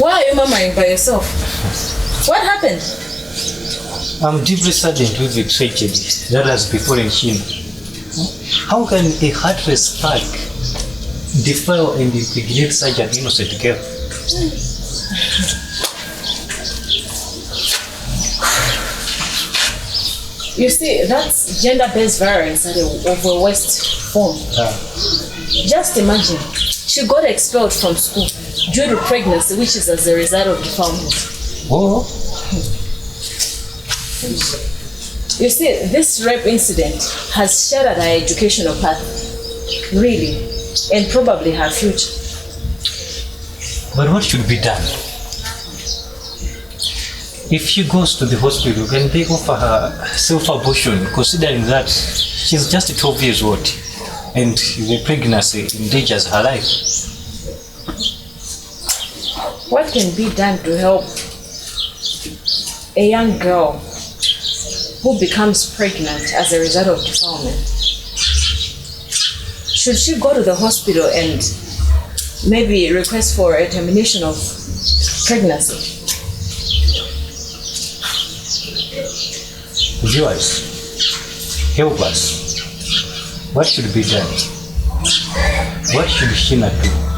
Why are you murmuring by yourself? What happened? I'm deeply saddened with the tragedy that has befallen Shina. How can a heartless spark defile and impregnate such an innocent girl? You see, that's gender-based violence of a worst form. Just imagine, she got expelled from school due to pregnancy, which is as a result of defilement. Oh. You see, this rape incident has shattered her educational path, really, and probably her future. But what should be done? If she goes to the hospital, can they offer her self-abortion, considering that she's just 12 years old and the pregnancy endangers her life? What can be done to help a young girl who becomes pregnant as a result of defilement? Should she go to the hospital and maybe request for a termination of pregnancy? Viewers, help us. What should be done? What should Shina do?